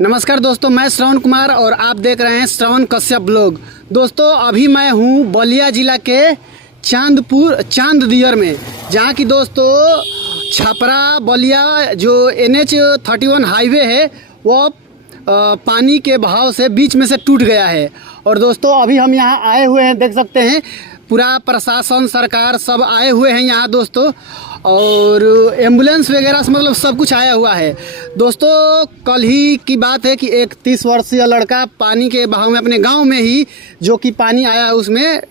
नमस्कार दोस्तों, मैं श्रवण कुमार और आप देख रहे हैं श्रवण कश्यप ब्लॉग। दोस्तों अभी मैं हूं बलिया ज़िला के चांददियर में, जहां की दोस्तों छपरा बलिया जो NH-31 हाईवे है वो पानी के बहाव से बीच में से टूट गया है। और दोस्तों अभी हम यहां आए हुए हैं, देख सकते हैं पूरा प्रशासन सरकार सब आए हुए हैं यहाँ दोस्तों, और एम्बुलेंस वगैरह से मतलब सब कुछ आया हुआ है। दोस्तों कल ही की बात है कि एक 30 वर्षीय लड़का पानी के बहाव में अपने गांव में ही जो कि पानी आया उसमें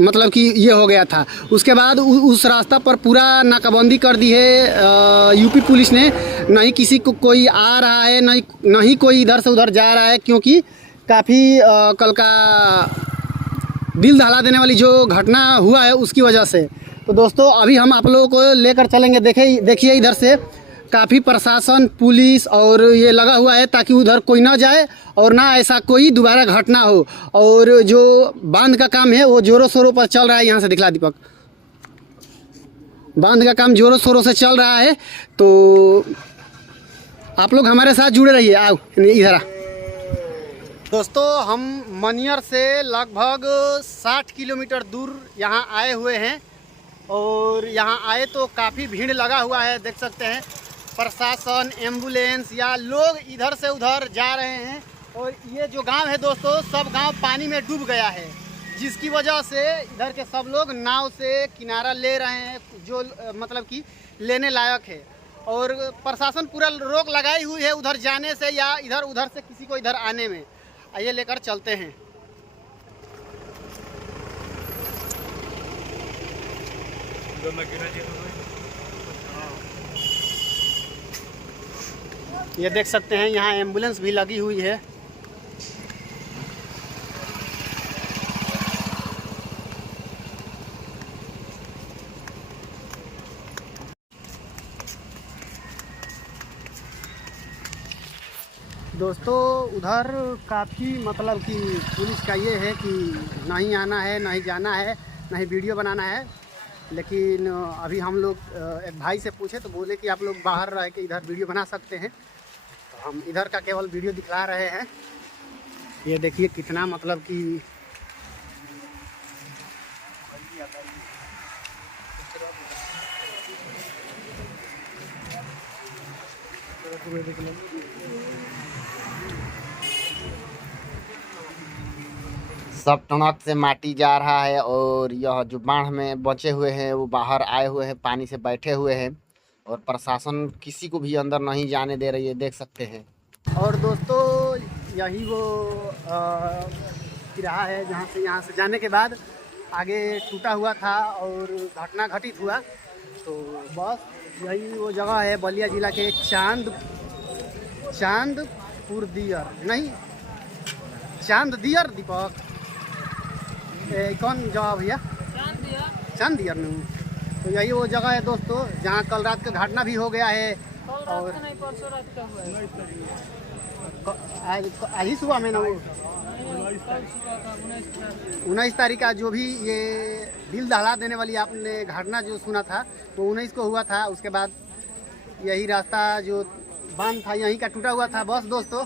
मतलब कि ये हो गया था। उसके बाद उस रास्ता पर पूरा नाकाबंदी कर दी है यूपी पुलिस ने। नहीं किसी को कोई आ रहा है, नहीं कोई इधर से उधर जा रहा है, क्योंकि काफ़ी कल का दिल दहला देने वाली जो घटना हुआ है उसकी वजह से। तो दोस्तों अभी हम आप लोगों को लेकर चलेंगे। देखिए इधर से काफ़ी प्रशासन पुलिस और ये लगा हुआ है ताकि उधर कोई ना जाए और ना ऐसा कोई दोबारा घटना हो। और जो बांध का काम है वो ज़ोरों शोरों पर चल रहा है। यहाँ से दिखला दीपक, बांध का काम ज़ोरों शोरों से चल रहा है। तो आप लोग हमारे साथ जुड़े रहिए। आओ इधर आ। दोस्तों हम मनियर से लगभग 60 किलोमीटर दूर यहाँ आए हुए हैं, और यहाँ आए तो काफ़ी भीड़ लगा हुआ है। देख सकते हैं प्रशासन, एम्बुलेंस या लोग इधर से उधर जा रहे हैं। और ये जो गांव है दोस्तों, सब गांव पानी में डूब गया है, जिसकी वजह से इधर के सब लोग नाव से किनारा ले रहे हैं, जो मतलब कि लेने लायक है। और प्रशासन पूरा रोक लगाई हुई है उधर जाने से या इधर उधर से किसी को इधर आने में। आइए लेकर चलते हैं। ये देख सकते हैं यहाँ एम्बुलेंस भी लगी हुई है। दोस्तों उधर काफ़ी मतलब कि पुलिस का ये है कि नहीं आना है, नहीं जाना है, नहीं वीडियो बनाना है। लेकिन अभी हम लोग एक भाई से पूछे तो बोले कि आप लोग बाहर रह के इधर वीडियो बना सकते हैं। तो हम इधर का केवल वीडियो दिखला रहे हैं। ये देखिए कितना मतलब कि सब टनक से माटी जा रहा है, और यह जो बाढ़ में बचे हुए हैं वो बाहर आए हुए हैं, पानी से बैठे हुए हैं, और प्रशासन किसी को भी अंदर नहीं जाने दे रही है, देख सकते हैं। और दोस्तों यही वो रहा है जहाँ से यहाँ से जाने के बाद आगे टूटा हुआ था और घटना घटित हुआ। तो बस यही वो जगह है बलिया ज़िला के चांददियर दीपक। कौन जगह भैया? चांददियर में। तो यही वो जगह है दोस्तों जहाँ कल रात का घटना भी हो गया है। और आज ही सुबह में ना, वो 19 तारीख का जो भी ये दिल दहला देने वाली आपने घटना जो सुना था वो 19 को हुआ था। उसके बाद यही रास्ता जो बांध था यहीं का टूटा हुआ था। बस दोस्तों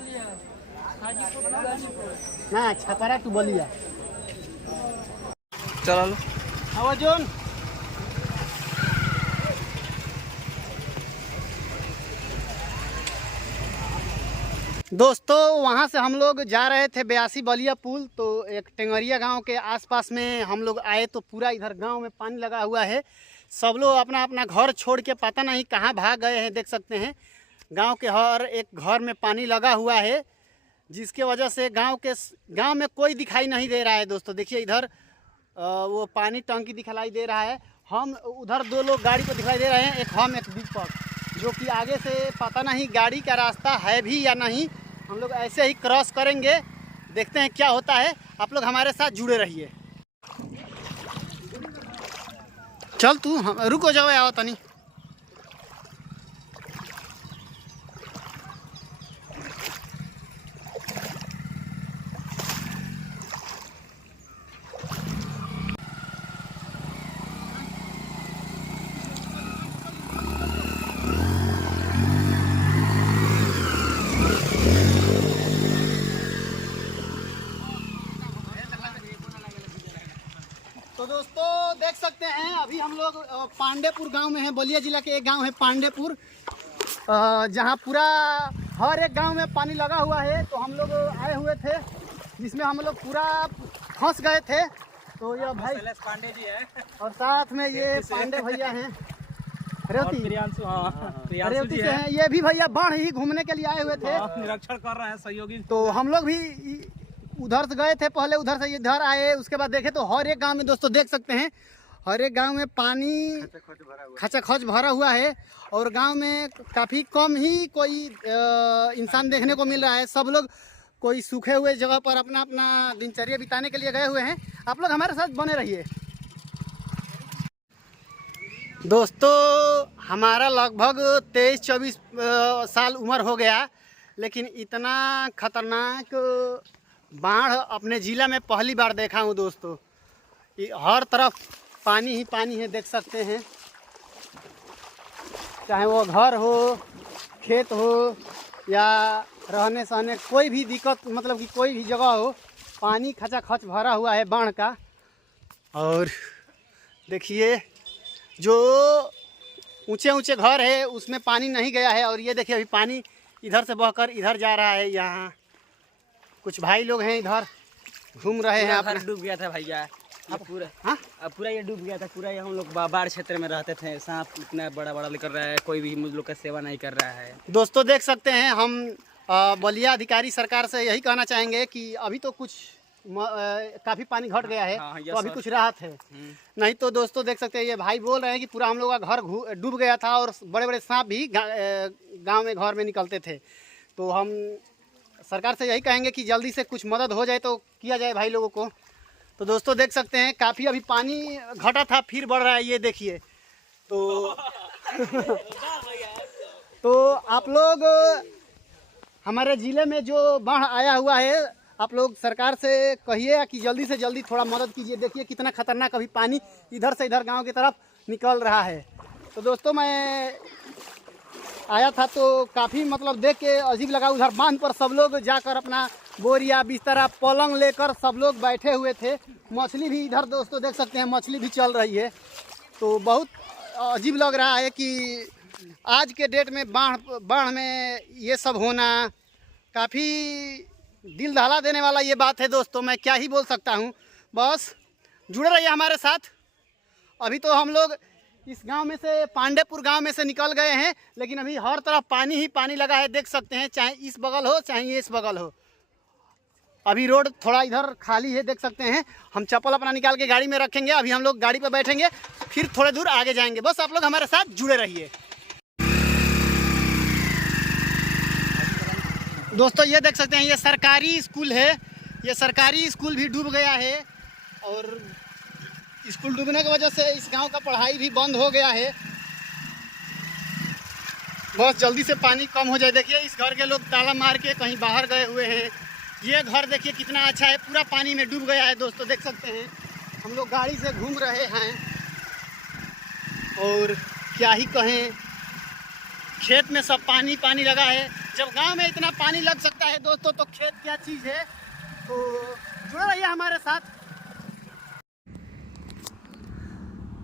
ना छपरा टू बलिया चलो आवाजोन। दोस्तों वहाँ से हम लोग जा रहे थे 82 बलिया पुल। तो एक टेंगरिया गांव के आसपास में हम लोग आए तो पूरा इधर गांव में पानी लगा हुआ है। सब लोग अपना अपना घर छोड़ के पता नहीं कहाँ भाग गए हैं। देख सकते हैं गांव के हर एक घर में पानी लगा हुआ है, जिसके वजह से गांव में कोई दिखाई नहीं दे रहा है। दोस्तों देखिए इधर वो पानी टंकी दिखाई दे रहा है। हम उधर दो लोग गाड़ी पर दिखाई दे रहे हैं, एक हम एक दीपक, जो कि आगे से पता नहीं गाड़ी का रास्ता है भी या नहीं। हम लोग ऐसे ही क्रॉस करेंगे, देखते हैं क्या होता है। आप लोग हमारे साथ जुड़े रहिए। चल तू हम रुको जाओ, आओ तनी। तो दोस्तों देख सकते हैं अभी हम लोग पांडेपुर गांव में हैं। बलिया जिला के एक गांव है पांडेपुर, जहां पूरा हर एक गांव में पानी लगा हुआ है। तो हम लोग आए हुए थे जिसमें हम लोग पूरा फंस गए थे। तो ये भाई पांडे जी है और साथ में ये पांडे भैया हैं, रेवती रेवती से हैं। ये भी भैया बाढ़ ही घूमने के लिए आए हुए थे, निरीक्षण कर रहे हैं सहयोगी। तो हम लोग भी उधर से गए थे, पहले उधर से इधर आए, उसके बाद देखे तो हर एक गांव में दोस्तों देख सकते हैं हर एक गांव में पानी खचाखच भरा हुआ है। और गांव में काफ़ी कम ही कोई इंसान देखने को मिल रहा है। सब लोग कोई सूखे हुए जगह पर अपना अपना दिनचर्या बिताने के लिए गए हुए हैं। आप लोग हमारे साथ बने रहिए। दोस्तों हमारा लगभग 23-24 साल उम्र हो गया, लेकिन इतना खतरनाक बाढ़ अपने ज़िला में पहली बार देखा हूँ दोस्तों। हर तरफ पानी ही पानी है, देख सकते हैं, चाहे वो घर हो, खेत हो या रहने सहने कोई भी दिक्कत, मतलब कि कोई भी जगह हो, पानी खचाखच भरा हुआ है बाढ़ का। और देखिए जो ऊंचे ऊंचे घर है उसमें पानी नहीं गया है, और ये देखिए अभी पानी इधर से बहकर इधर जा रहा है। यहाँ कुछ भाई लोग हैं इधर घूम रहे हैं। घर डूब गया था भैया, अब पूरा पूरा ये डूब गया था पूरा। ये हम लोग बाढ़ क्षेत्र में रहते थे, सांप इतना बड़ा बड़ा लेकर रहा है, कोई भी मुझ लोग का सेवा नहीं कर रहा है। दोस्तों देख सकते हैं हम बलिया अधिकारी सरकार से यही कहना चाहेंगे कि अभी तो कुछ काफ़ी पानी घट गया है, तो अभी कुछ राहत है। नहीं तो दोस्तों देख सकते हैं ये भाई बोल रहे हैं कि पूरा हम लोग का घर डूब गया था और बड़े बड़े सांप भी गांव में घर में निकलते थे। तो हम सरकार से यही कहेंगे कि जल्दी से कुछ मदद हो जाए तो किया जाए भाई लोगों को। तो दोस्तों देख सकते हैं काफ़ी अभी पानी घटा था फिर बढ़ रहा है, ये देखिए। तो तो आप लोग हमारे ज़िले में जो बाढ़ आया हुआ है, आप लोग सरकार से कहिए कि जल्दी से जल्दी थोड़ा मदद कीजिए। देखिए कितना खतरनाक अभी पानी इधर से इधर गांव की तरफ निकल रहा है। तो दोस्तों मैं आया था तो काफ़ी मतलब देख के अजीब लगा। उधर बांध पर सब लोग जाकर अपना बोरिया बिस्तरा पलंग लेकर सब लोग बैठे हुए थे। मछली भी इधर दोस्तों देख सकते हैं, मछली भी चल रही है। तो बहुत अजीब लग रहा है कि आज के डेट में बाढ़ में ये सब होना काफ़ी दिल दहला देने वाला ये बात है दोस्तों। मैं क्या ही बोल सकता हूँ, बस जुड़े रहिए हमारे साथ। अभी तो हम लोग इस गांव में से पांडेपुर गांव में से निकल गए हैं, लेकिन अभी हर तरफ पानी ही पानी लगा है, देख सकते हैं, चाहे इस बगल हो चाहे इस बगल हो। अभी रोड थोड़ा इधर खाली है, देख सकते हैं। हम चप्पल अपना निकाल के गाड़ी में रखेंगे, अभी हम लोग गाड़ी पर बैठेंगे, फिर थोड़े दूर आगे जाएंगे। बस आप लोग हमारे साथ जुड़े रहिए। दोस्तों ये देख सकते हैं ये सरकारी स्कूल है, ये सरकारी स्कूल भी डूब गया है। और स्कूल डूबने की वजह से इस गांव का पढ़ाई भी बंद हो गया है। बहुत जल्दी से पानी कम हो जाए। देखिए इस घर के लोग ताला मार के कहीं बाहर गए हुए हैं। ये घर देखिए कितना अच्छा है, पूरा पानी में डूब गया है दोस्तों, देख सकते हैं। हम लोग गाड़ी से घूम रहे हैं और क्या ही कहें, खेत में सब पानी पानी लगा है। जब गांव में इतना पानी लग सकता है दोस्तों तो खेत क्या चीज़ है। तो जुड़े रहिए हमारे साथ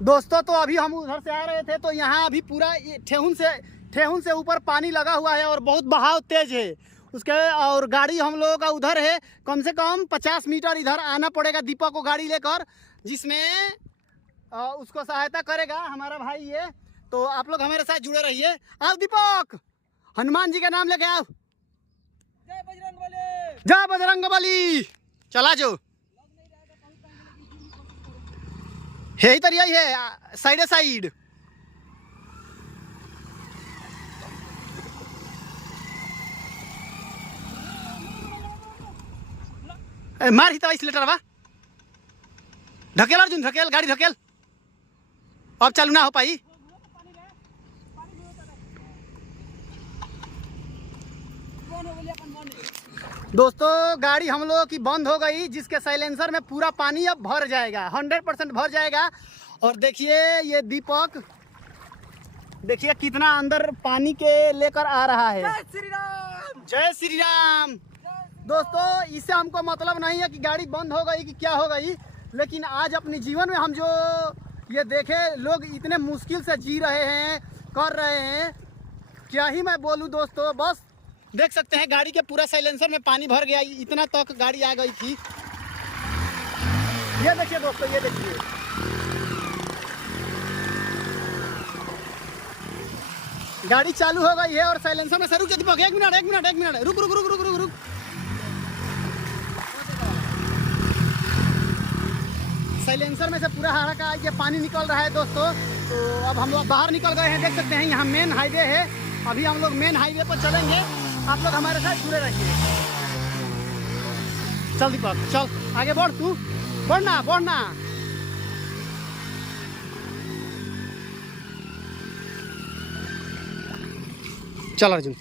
दोस्तों। तो अभी हम उधर से आ रहे थे तो यहाँ अभी पूरा ठेहुन से ऊपर पानी लगा हुआ है और बहुत बहाव तेज है उसके। और गाड़ी हम लोगों का उधर है, कम से कम 50 मीटर इधर आना पड़ेगा दीपक को गाड़ी लेकर, जिसमें उसको सहायता करेगा हमारा भाई ये। तो आप लोग हमारे साथ जुड़े रहिए। आओ दीपक, हनुमान जी का नाम लेके आओ। जय बजरंग बली, जय बजरंग बली। चला जो है इधर, यही है साइड साइड। मार ही तो इस लेटर बा, ढकेल अर्जुन ढकेल, गाड़ी ढकेल। अब चालू ना हो पाई। दोस्तों गाड़ी हम लोगों की बंद हो गई, जिसके साइलेंसर में पूरा पानी अब भर जाएगा, 100% भर जाएगा। और देखिए ये दीपक देखिए कितना अंदर पानी के लेकर आ रहा है। जय श्री राम। जय श्री राम। दोस्तों इससे हमको मतलब नहीं है कि गाड़ी बंद हो गई कि क्या हो गई, लेकिन आज अपने जीवन में हम जो ये देखे लोग इतने मुश्किल से जी रहे हैं, कर रहे हैं, क्या ही मैं बोलूं दोस्तों। बस देख सकते हैं गाड़ी के पूरा साइलेंसर में पानी भर गया, इतना तक गाड़ी आ गई थी। ये देखिए दोस्तों, ये देखिए गाड़ी चालू हो गई है और साइलेंसर में से रुक दीपक, एक मिनट रुक रुक रुक रुक रुक रुक। साइलेंसर में से पूरा हरा का ये पानी निकल रहा है दोस्तों। तो अब हम लोग बाहर निकल गए हैं, देख सकते हैं यहाँ मेन हाईवे है। अभी हम लोग मेन हाईवे पर चलेंगे, आप लोग हमारे साथ जुड़े रहिए। चल दीपक चल, आगे बढ़, तू बढ़ना। चल अर्जुन।